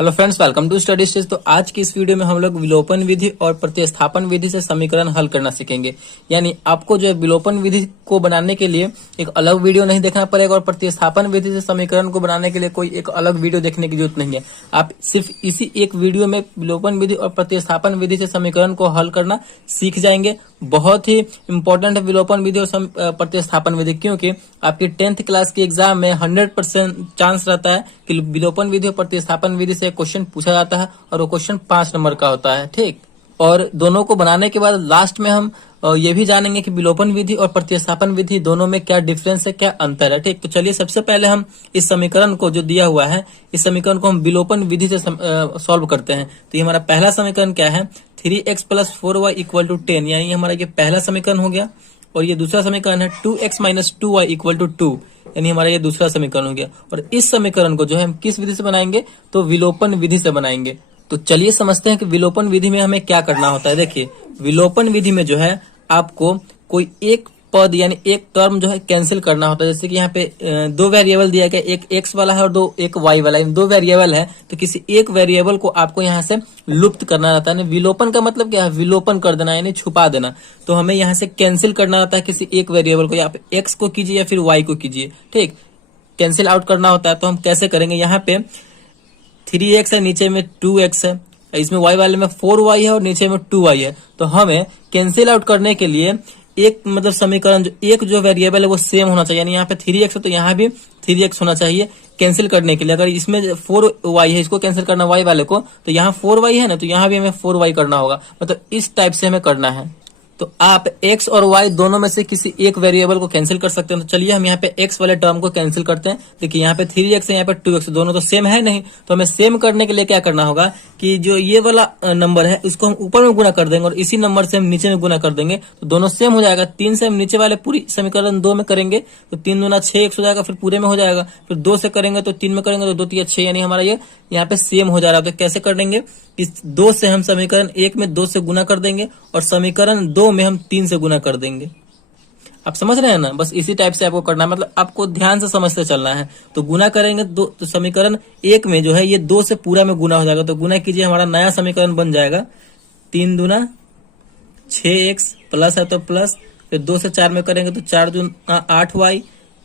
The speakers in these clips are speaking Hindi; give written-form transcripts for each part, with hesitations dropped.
Hello friends, welcome to study stage. तो आज की इस वीडियो में हम लोग विलोपन विधि और प्रतिस्थापन विधि से समीकरण हल करना सीखेंगे। यानी आपको जो है विलोपन विधि को बनाने के लिए एक अलग वीडियो नहीं देखना पड़ेगा और प्रतिस्थापन विधि से समीकरण को बनाने के लिए कोई एक अलग वीडियो देखने की जरूरत नहीं है। आप सिर्फ इसी एक वीडियो में विलोपन विधि और प्रतिस्थापन विधि से समीकरण को हल करना सीख जाएंगे। बहुत ही इंपॉर्टेंट है विलोपन विधि और प्रतिस्थापन विधि, क्योंकि आपकी 10th क्लास के एग्जाम में 100% चांस रहता है कि विलोपन विधि और प्रतिस्थापन विधि से क्वेश्चन पूछा जाता है और वो क्वेश्चन 5 नंबर का होता है। ठीक, और दोनों को बनाने के बाद लास्ट में हम ये भी जानेंगे कि विलोपन विधि और प्रतिस्थापन विधि दोनों में क्या डिफरेंस है, क्या अंतर है। ठीक, तो चलिए सबसे पहले हम इस समीकरण को जो दिया हुआ है, इस समीकरण को हम विलोपन विधि से सॉल्व करते हैं। तो ये हमारा पहला समीकरण क्या है, 3x + 4y = 10, यानी हमारा ये पहला समीकरण हो गया। और ये दूसरा समीकरण है 2x - 2y = 2, यानी हमारा ये दूसरा समीकरण हो गया। और इस समीकरण को जो है हम किस विधि से बनाएंगे, तो विलोपन विधि से बनाएंगे। तो चलिए समझते हैं कि विलोपन विधि में हमें क्या करना होता है। देखिए, विलोपन विधि में जो है आपको कोई एक पद यानी एक टर्म जो है कैंसिल करना होता है। जैसे कि यहाँ पे दो वेरिएबल दिया गया, एक x वाला है और एक y वाला है, दो वेरिएबल है। तो किसी एक वेरिएबल को आपको यहाँ से लुप्त करना रहता है। विलोपन का मतलब क्या है, विलोपन कर देना यानी छुपा देना। तो हमें यहाँ से कैंसिल करना रहता है किसी एक वेरिएबल को, या आप x को कीजिए या फिर y को कीजिए। ठीक, कैंसिल आउट करना होता है। तो हम कैसे करेंगे, यहाँ पे 3x है, नीचे में 2x है, इसमें y वाले में 4y है और नीचे में 2y है। तो हमें कैंसिल आउट करने के लिए एक मतलब समीकरण एक जो वेरिएबल है वो सेम होना चाहिए। यानी यहाँ पे 3x है तो यहाँ भी 3x होना चाहिए कैंसिल करने के लिए। अगर इसमें 4y है, इसको कैंसिल करना y वाले को, तो यहाँ 4y है ना, तो यहाँ भी हमें 4y करना होगा। मतलब इस टाइप से हमें करना है। तो आप x और y दोनों में से किसी एक वेरिएबल को कैंसिल कर सकते हैं। तो चलिए हम यहाँ पे x वाले टर्म को कैंसिल करते हैं। देखिए यहाँ पे 3x है, यहाँ पे 2x, दोनों तो सेम है नहीं। तो हमें सेम करने के लिए क्या करना होगा कि जो ये वाला नंबर है उसको हम ऊपर में गुना कर देंगे और इसी नंबर से हम नीचे में गुना कर देंगे, तो दोनों सेम हो जाएगा। 3 से हम नीचे वाले पूरी समीकरण 2 में करेंगे तो 3 दूना 6x हो जाएगा, फिर पूरे में हो जाएगा। फिर 2 से करेंगे तो 3 में करेंगे तो 2 3 6, यानी हमारा ये यहाँ पे सेम हो जा रहा है। तो कैसे कर देंगे, इस 2 से हम समीकरण 1 में 2 से गुना कर देंगे और समीकरण 2 में हम 3 से गुना कर देंगे। आप समझ रहे हैं ना, बस इसी टाइप से आपको करना है। मतलब आपको ध्यान से समझते चलना है। तो गुना करेंगे तो समीकरण 1 में जो है ये 2 से पूरा में गुना हो जाएगा। तो गुना कीजिए, हमारा नया समीकरण बन जाएगा 3 दूना 6x प्लस है तो प्लस, फिर 2 से 4 में करेंगे तो 4 दूना 8y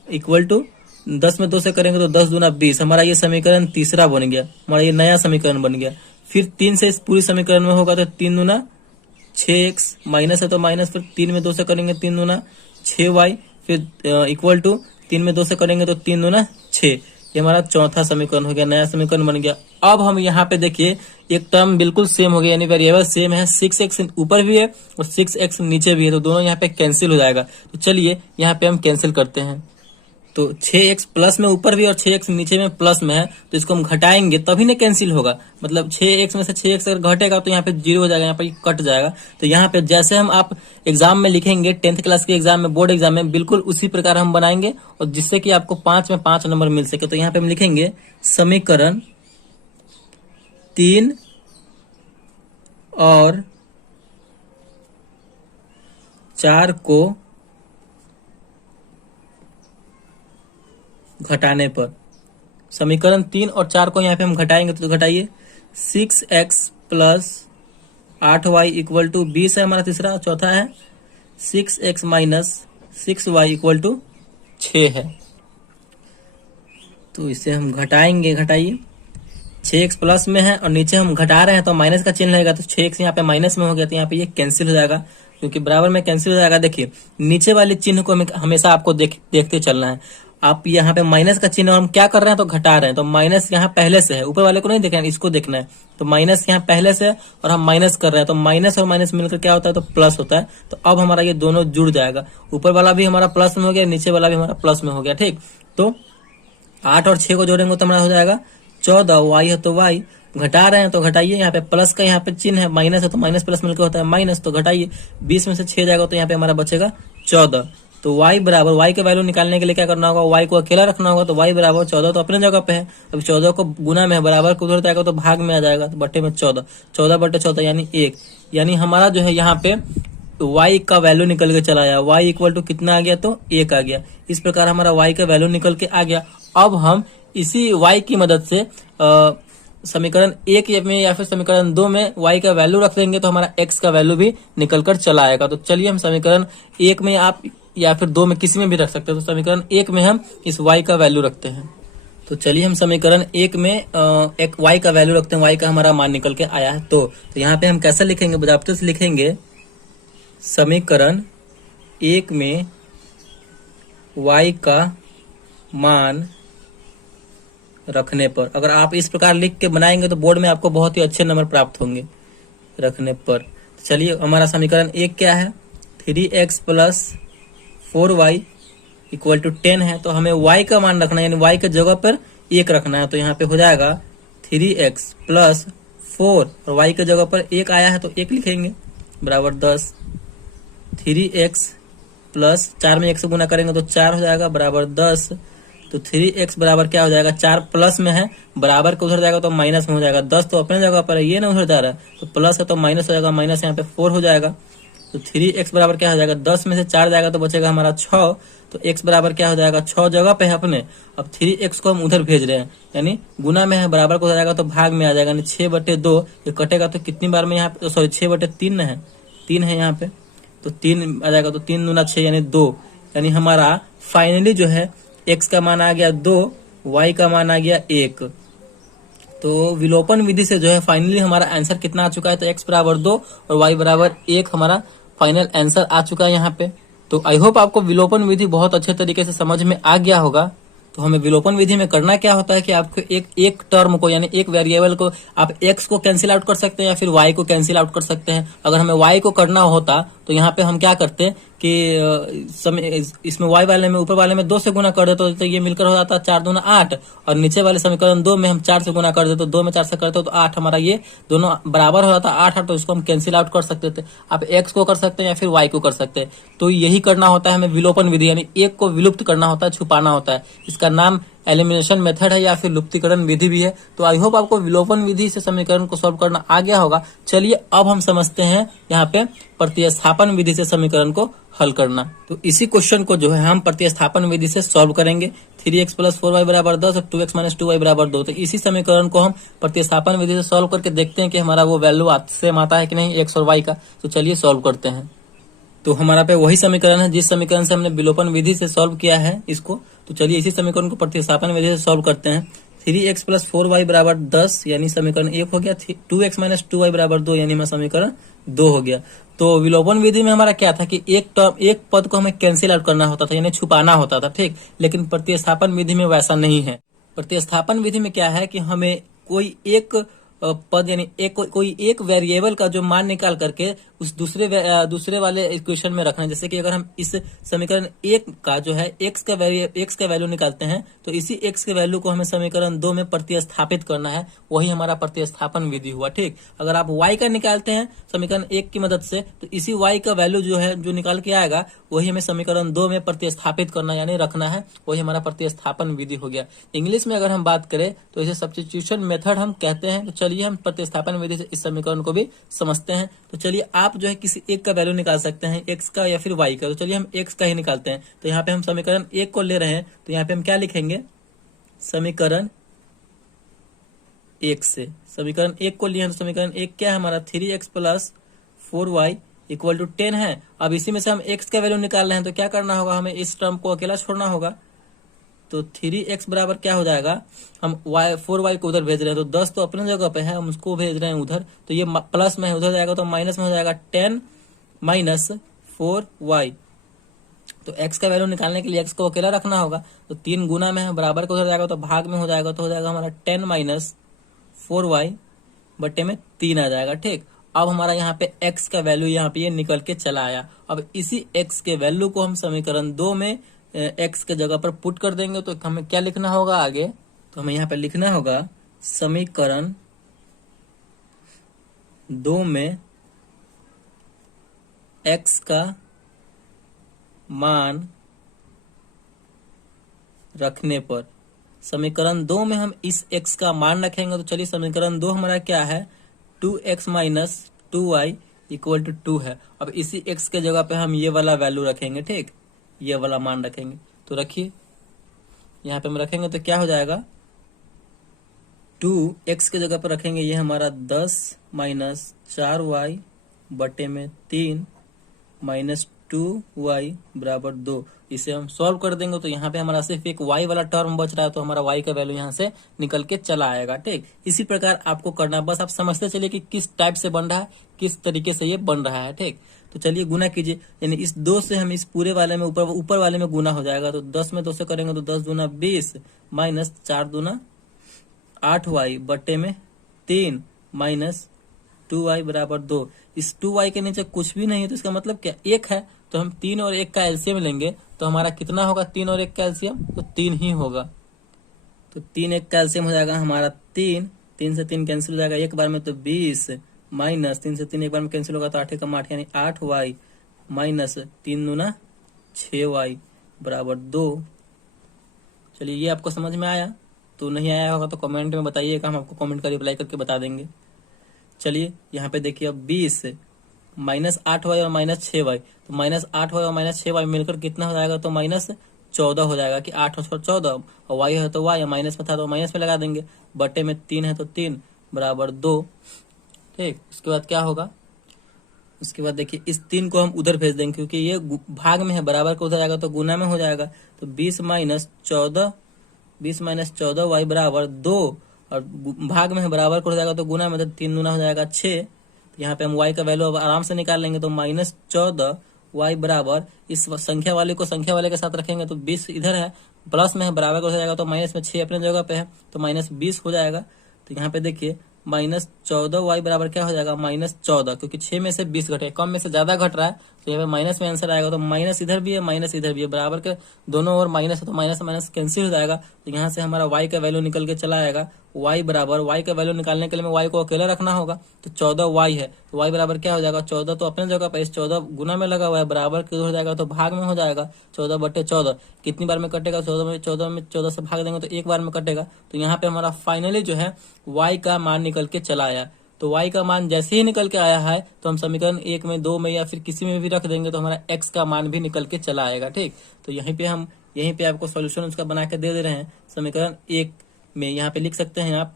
= 10 में 2 से करेंगे तो 10 दूना 20। हमारा ये समीकरण तीसरा बन गया, हमारा ये नया समीकरण बन गया। फिर 3 से इस पूरी समीकरण में होगा तो 3 दूना 6x माइनस है तो माइनस, फिर 3 में 2 से करेंगे 3 दूना 6y, फिर = 3 में 2 से करेंगे तो 3 दूना 6। ये हमारा चौथा समीकरण हो गया, नया समीकरण बन गया। अब हम यहाँ पे देखिए एक टर्म बिल्कुल सेम हो गया, यानी वेरिएबल सेम है। 6x ऊपर भी है और 6x नीचे भी है, तो दोनों यहाँ पे कैंसिल हो जाएगा। तो चलिए यहाँ पे हम कैंसिल करते हैं। तो 6x प्लस में ऊपर भी और 6x नीचे में प्लस में है, तो इसको हम घटाएंगे तभी ना कैंसिल होगा। मतलब 6x में से 6x अगर घटेगा तो यहाँ पे 0 हो जाएगा, यहाँ पे कट जाएगा। तो यहाँ पे जैसे हम आप एग्जाम में लिखेंगे 10th क्लास के एग्जाम में, बोर्ड एग्जाम में, बिल्कुल उसी प्रकार हम बनाएंगे और जिससे कि आपको 5 में 5 नंबर मिल सके। तो यहाँ पे हम लिखेंगे समीकरण 3 और 4 को घटाने पर, समीकरण 3 और 4 को यहाँ पे हम घटाएंगे तो घटाइए 6x + 8y = 20 है हमारा तीसरा। चौथा है 6x - 6y = 6 है। तो इसे हम घटाएंगे, घटाइए। 6x प्लस में है और नीचे हम घटा रहे हैं तो माइनस का चिन्ह रहेगा, तो 6x यहाँ पे माइनस में हो गया, तो यहाँ पे ये कैंसिल हो जाएगा क्योंकि बराबर में कैंसिल हो जाएगा। देखिए नीचे वाले चिन्ह को हमेशा आपको देखते चलना है। आप यहाँ पे माइनस का चिन्ह हम क्या कर रहे हैं, तो घटा रहे हैं। तो माइनस यहाँ पहले से है, ऊपर वाले को नहीं देखना है, इसको देखना है। तो माइनस यहाँ पहले से है और हम माइनस कर रहे हैं, तो माइनस और माइनस मिलकर क्या होता है, तो प्लस होता है। तो अब हमारा ये दोनों जुड़ जाएगा, ऊपर वाला भी हमारा प्लस में हो गया, नीचे वाला भी हमारा प्लस में हो गया। ठीक, तो 8 और 6 को जोड़ेंगे तो हमारा हो जाएगा 14। y है तो y, घटा रहे हैं तो घटाइए। यहाँ पे प्लस का यहाँ पे चिन्ह है, माइनस है तो माइनस प्लस मिलकर होता है माइनस, तो घटाइए। 20 में से 6 जाएगा तो यहाँ पे हमारा बचेगा 14। तो y बराबर, y के वैल्यू निकालने के लिए क्या करना होगा, y को अकेला रखना होगा। तो y बराबर 14 तो अपने जगह पे है। अब 14 को गुना में है, बराबर को उधर जाएगा तो भाग में आ जाएगा, तो बट्टे में 14, 14/14 यानी 1। यानी हमारा जो है यहाँ पे y का वैल्यू निकल के चला आया, y = कितना आ गया, तो 1 आ गया। इस प्रकार हमारा y का वैल्यू निकल के आ गया। अब हम इसी y की मदद से समीकरण 1 में या फिर समीकरण 2 में y का वैल्यू रख देंगे तो हमारा x का वैल्यू भी निकल कर चला आएगा। तो चलिए हम समीकरण 1 में आप या फिर 2 में किसी में भी रख सकते हैं। तो समीकरण 1 में हम इस y का वैल्यू रखते हैं। तो चलिए हम समीकरण 1 में एक y का वैल्यू रखते हैं। y का हमारा मान निकल के आया है। तो यहाँ पे हम कैसे लिखेंगे, बजाबते से लिखेंगे समीकरण 1 में y का मान रखने पर। अगर आप इस प्रकार लिख के बनाएंगे तो बोर्ड में आपको बहुत ही अच्छे नंबर प्राप्त होंगे रखने पर। चलिए हमारा समीकरण 1 क्या है, 3x plus 4y equal to 10 है। तो हमें y का मान रखना है, यानी y के जगह पर 1 रखना है। तो यहाँ पे हो जाएगा 3x प्लस 4 और y के जगह पर 1 आया है तो 1 लिखेंगे बराबर 10। 3x प्लस 4 में 1 से गुना करेंगे तो 4 हो जाएगा बराबर 10। तो 3x बराबर क्या हो जाएगा, 4 प्लस में है, बराबर को उधर जाएगा तो माइनस में हो जाएगा। 10 तो अपने जगह पर है, ये ना उधर जा रहा है, तो प्लस है तो माइनस हो जाएगा, माइनस यहाँ पे 4 हो जाएगा। तो 3x बराबर क्या हो जाएगा, 10 में से 4 जाएगा तो बचेगा हमारा 6। तो x बराबर क्या हो जाएगा, 6 जगह पे है अपने। अब 3x को हम उधर भेज रहे हैं, यानी गुना में है, बराबर को हो जाएगा तो भाग में आ जाएगा, यानी 6/2। ये कटेगा तो कितनी बार में यहाँ पे, सॉरी 6/3 है, 3 है यहाँ पे, तो 3 आ जाएगा। तो 3 दूना 6 यानी 2, यानी हमारा फाइनली जो है x का मान आ गया 2, y का मान आ गया 1। तो विलोपन विधि से जो है फाइनली हमारा आंसर कितना आ चुका है, तो x बराबर 2 और y बराबर 1 हमारा फाइनल आंसर आ चुका है यहाँ पे। तो आई होप आपको विलोपन विधि बहुत अच्छे तरीके से समझ में आ गया होगा। तो हमें विलोपन विधि में करना क्या होता है कि आपको एक टर्म को, यानी एक वेरिएबल को आप x को कैंसिल आउट कर सकते हैं या फिर y को कैंसिल आउट कर सकते हैं। अगर हमें y को करना होता तो यहाँ पे हम क्या करते हैं कि इसमें y वाले में, ऊपर वाले में 2 से गुना कर देते तो ये मिलकर हो जाता 4 दूना 8, और नीचे वाले समीकरण 2 में हम 4 से गुना कर देते तो 2 में 4 से करते तो 8, हमारा ये दोनों बराबर हो जाता 8, तो इसको हम कैंसिल आउट कर सकते थे। आप x को कर सकते हैं या फिर y को कर सकते हैं। तो यही करना होता है हमें विलोपन विधि, यानी एक को विलुप्त करना होता है, छुपाना होता है। इसका नाम एलिमिनेशन मेथड है या फिर लुप्तीकरण विधि भी है। तो आई होप आपको विलोपन विधि से समीकरण को सॉल्व करना आ गया होगा। चलिए अब हम समझते हैं यहाँ पे प्रतिस्थापन विधि से समीकरण को हल करना। तो इसी क्वेश्चन को जो है हम प्रतिस्थापन विधि से सॉल्व करेंगे। 3x प्लस 4y बराबर 10 और 2x माइनस 2y बराबर 2। तो इसी समीकरण को हम प्रतिस्थापन विधि से सॉल्व करके देखते हैं कि हमारा वो वैल्यू सेम आता है कि नहीं x और y का। तो चलिए सॉल्व करते हैं। तो हमारा पे वही समीकरण है जिस समीकरण से हमने विलोपन विधि से सॉल्व किया है इसको। तो चलिए इसी समीकरण को प्रतिस्थापन विधि से सॉल्व करते हैं। 3x प्लस 4y बराबर 10 यानी समीकरण 1 हो गया। 2x माइनस 2y बराबर 2 यानी हमारा समीकरण 2 हो गया। तो विलोपन विधि में हमारा क्या था कि एक पद को हमें कैंसिल आउट करना होता था, यानी छुपाना होता था, ठीक। लेकिन प्रतिस्थापन विधि में वैसा नहीं है। प्रतिस्थापन विधि में क्या है कि हमें कोई एक पद, यानी कोई एक वेरिएबल का जो मान निकाल करके उस दूसरे वाले इक्वेशन में रखना है। जैसे कि अगर हम इस समीकरण 1 का जो है x का वैल्यू निकालते हैं तो इसी x के वैल्यू को हमें समीकरण 2 में प्रतिस्थापित करना है। वही हमारा प्रतिस्थापन विधि हुआ, ठीक। अगर आप y का निकालते हैं समीकरण 1 की मदद से तो इसी y का वैल्यू जो है जो निकाल के आएगा वही हमें समीकरण 2 में प्रतिस्थापित करना यानी रखना है। वही हमारा प्रतिस्थापन विधि हो गया। इंग्लिश में अगर हम बात करें तो इसे सब्स्टिट्यूशन मेथड हम कहते हैं। तो चलिए हम प्रतिस्थापन विधि से इस समीकरण को भी समझते हैं। तो चलिए आप जो है किसी एक का वैल्यू निकाल सकते हैं, x का या फिर y का। तो चलिए हम x का ही निकालते हैं। तो यहाँ पे हम समीकरण 1 को ले रहे हैं तो यहाँ पे हम क्या लिखेंगे, समीकरण 1 से समीकरण 1 को लिए हैं। तो समीकरण 1 क्या है हमारा, 3x plus 4y equal to 10 है। अब इसी में से हम x का वैल्यू निकाल रहे हैं तो क्या करना होगा, हमें इस टर्म को अकेला छोड़ना होगा। तो 3x बराबर क्या हो जाएगा, हम 4y को उधर भेज रहे हैं तो 10 तो अपने जगह पे है, हम उसको भेज रहे हैं उधर, तो ये प्लस में है, उधर जाएगा तो माइनस में हो जाएगा 10 माइनस 4y। तो x का वैल्यू निकालने के लिए x को अकेला रखना होगा। तो 3 गुना में है, बराबर को उधर जाएगा तो भाग में हो जाएगा, तो हो जाएगा हमारा 10 माइनस 4y बटे में 3 आ जाएगा, ठीक। अब हमारा यहाँ पे x का वैल्यू यहाँ पे ये निकल के चला आया। अब इसी x के वैल्यू को हम समीकरण 2 में x के जगह पर पुट कर देंगे। तो हमें क्या लिखना होगा आगे, तो हमें यहाँ पे लिखना होगा समीकरण 2 में x का मान रखने पर। समीकरण 2 में हम इस x का मान रखेंगे। तो चलिए समीकरण 2 हमारा क्या है, 2x minus 2y equal to 2 है। अब इसी x के जगह पे हम ये वाला वैल्यू रखेंगे, ठीक, ये वाला मान रखेंगे। तो रखिए यहाँ पे हम रखेंगे तो क्या हो जाएगा, 2x की जगह पर रखेंगे, ये हमारा 10 माइनस 4y बटे में 3 माइनस 2y बराबर 2। इसे हम सॉल्व कर देंगे तो यहाँ पे हमारा सिर्फ एक y वाला टर्म बच रहा है, तो हमारा y का वैल्यू यहाँ से निकल के चला आएगा। ठीक, इसी प्रकार आपको करना, बस आप समझते चलिए कि किस टाइप से बन रहा है, किस तरीके से ये बन रहा है। ठीक, तो चलिए गुना कीजिए, यानी इस 2 से हम इस पूरे वाले में ऊपर वाले में गुना हो जाएगा, तो 10 में 2 से करेंगे तो 10 दूना 20 माइनस 4 दूना 8y बटे में 3 माइनस 2y बराबर 2। इस 2y के नीचे कुछ भी नहीं है, तो इसका मतलब क्या, 1 है, तो हम 3 और 1 का एलसीएम लेंगे, तो हमारा कितना होगा, 3 और 1 का एलसीएम, तो 3 ही होगा। तो 3 1 का एलसीएम हो जाएगा हमारा 3, 3 से 3 कैंसिल हो जाएगा एक बार में, तो 20 माइनस 3 से 3 एक बार में कैंसिल होगा, तो 8 का 8 यानी 8y माइनस 3 दूना 6y बराबर 2। चलिए, ये आपको समझ में आया? तो नहीं आया होगा तो कमेंट में बताइएगा, हम आपको कमेंट का रिप्लाई करके बता देंगे। चलिए यहाँ पे देखिए, अब 20 माइनस 8y और माइनस 6y, तो माइनस 8y और माइनस 6y मिलकर कितना हो जाएगा, तो माइनस 14 हो जाएगा, कि 8 और 14, और y है तो y, माइनस में था तो माइनस में लगा देंगे, बटे में 3 है तो 3 बराबर 2। ठीक, उसके बाद क्या होगा, उसके बाद देखिए इस 3 को हम उधर भेज देंगे, क्योंकि ये भाग में है, बराबर को उधर जाएगा तो गुना में हो जाएगा, तो 20 माइनस 14 y बराबर 2, और भाग में है, बराबर को हो जाएगा तो गुना में, तो 3 गुना हो जाएगा 6। तो यहाँ पे हम y का वैल्यू अब आराम से निकाल लेंगे, तो माइनस 14 y बराबर, इस संख्या वाले को संख्या वाले के साथ रखेंगे तो 20 इधर है, प्लस में है, बराबर को हो जाएगा, तो माइनस में 6 अपने जगह पे है, तो माइनस 20 हो जाएगा। तो यहाँ पे देखिए माइनस 14y बराबर क्या हो जाएगा, माइनस 14, क्योंकि 6 में से 20 घटे, कम में से ज्यादा घट रहा है, तो यहाँ पे माइनस में आंसर आएगा। तो माइनस इधर भी है, माइनस इधर भी है, बराबर के दोनों ओर माइनस है, तो माइनस माइनस कैंसिल हो जाएगा। तो यहाँ से हमारा y का वैल्यू निकल के चला आएगा, y बराबर, y का वैल्यू निकालने के लिए y को अकेला रखना होगा, तो 14y है, तो y बराबर क्या हो जाएगा, 14 तो अपने जगह पर, इस 14 गुना में लगा हुआ है, बराबर किधर हो जाएगा, तो भाग में हो जाएगा, 14 बटे 14 कितनी बार में कटेगा, 14 से भाग देंगे तो एक बार में कटेगा। तो यहाँ पे हमारा फाइनली जो है y का मान निकल के चला आया। तो y का मान जैसे ही निकल के आया है, तो हम समीकरण 1 में, 2 में या फिर किसी में भी रख देंगे, तो हमारा x का मान भी निकल के चला आएगा। ठीक, तो यहीं पे आपको सॉल्यूशन उसका बना के दे रहे हैं। समीकरण 1 में यहाँ पे लिख सकते हैं आप,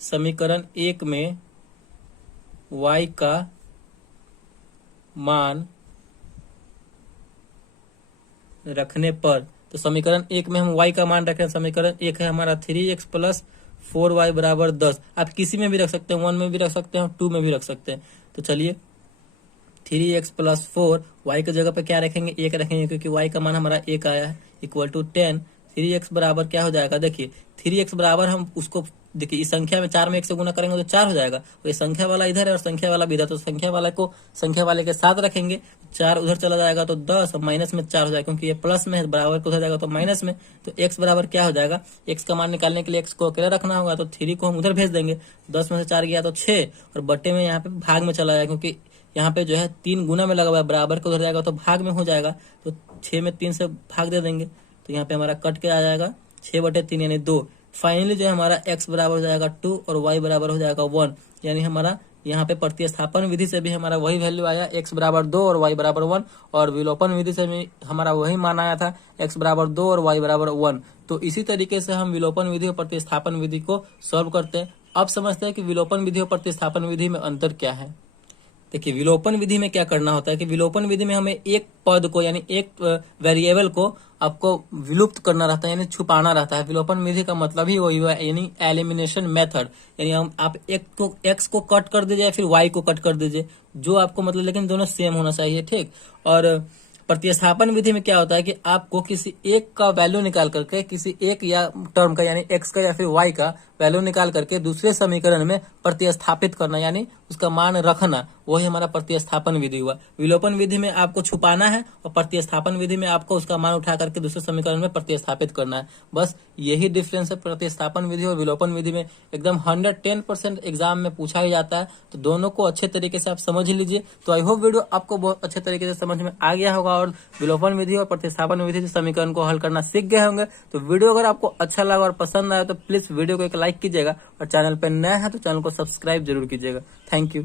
समीकरण 1 में y का मान रखने पर, तो समीकरण 1 में हम y का मान रखें, समीकरण 1 है हमारा 3x प्लस 4y बराबर 10। आप किसी में भी रख सकते हैं, 1 में भी रख सकते हैं, 2 में भी रख सकते हैं। तो चलिए 3x प्लस 4, y की जगह पे क्या रखेंगे, 1 रखेंगे, क्योंकि y का मान हमारा 1 आया है, इक्वल टू 10। 3x बराबर क्या हो जाएगा, देखिए 3x बराबर, हम उसको देखिए इस संख्या में 4 में 1 से गुना करेंगे तो 4 हो जाएगा, और ये संख्या वाला इधर है और संख्या वाला भी इधर, तो संख्या वाला को संख्या वाले के साथ रखेंगे, 4 उधर चला जाएगा तो 10, और माइनस में 4 हो जाएगा, क्योंकि ये प्लस में है, बराबर को उधर जाएगा तो माइनस में। तो x बराबर क्या हो जाएगा, x का मान निकालने के लिए x को अकेला रखना होगा, तो 3 को हम उधर भेज देंगे, 10 में से 4 गया तो 6, और बटे में यहाँ पे भाग में चला जाएगा, क्योंकि यहाँ पे जो है 3 गुना में लगा हुआ है, बराबर को उधर जाएगा तो भाग में हो जाएगा, तो 6 में 3 से भाग दे देंगे, तो यहाँ पे हमारा कट के आ जाएगा 6 बटे 3 यानी 2। फाइनली जो है हमारा x बराबर हो जाएगा 2 और y बराबर हो जाएगा 1, यानी हमारा यहाँ पे प्रतिस्थापन विधि से भी हमारा वही वैल्यू आया, x बराबर 2 और y बराबर 1, और विलोपन विधि से भी हमारा वही मान आया था, x बराबर 2 और y बराबर 1। तो इसी तरीके से हम विलोपन विधि और प्रतिस्थापन विधि को सॉल्व करते हैं। अब समझते हैं कि विलोपन विधि और प्रतिस्थापन विधि में अंतर क्या है। देखिए विलोपन विधि में क्या करना होता है कि विलोपन विधि में हमें एक पद को, यानी एक वेरिएबल को आपको विलुप्त करना रहता है, यानी छुपाना रहता है। विलोपन विधि का मतलब ही वही हुआ, यानी एलिमिनेशन मेथड, यानी हम आप एक्स को कट कर दीजिए या फिर वाई को कट कर दीजिए, जो आपको मतलब, लेकिन दोनों सेम होना चाहिए। ठीक, और प्रतिस्थापन विधि में क्या होता है कि आपको किसी एक का वैल्यू निकाल करके, किसी एक या टर्म का, यानी एक्स का या फिर वाई का वैल्यू निकाल करके दूसरे समीकरण में प्रतिस्थापित करना, यानी उसका मान रखना, वही हमारा प्रतिस्थापन विधि हुआ। विलोपन विधि में आपको छुपाना है और प्रतिस्थापन विधि में आपको उसका मान उठा करके दूसरे समीकरण में प्रतिस्थापित करना है। बस यही डिफरेंस है प्रतिस्थापन विधि और विलोपन विधि में। एकदम 110% एग्जाम में पूछा ही जाता है, तो दोनों को अच्छे तरीके से आप समझ लीजिए। तो आई होप वीडियो आपको बहुत अच्छे तरीके से समझ में आ गया होगा और विलोपन विधि और प्रतिस्थापन विधि से समीकरण को हल करना सीख गए होंगे। तो वीडियो अगर आपको अच्छा लगा और पसंद आया तो प्लीज वीडियो को एक लाइक कीजिएगा, और चैनल पर नया है तो चैनल को सब्सक्राइब जरूर कीजिएगा। Thank you.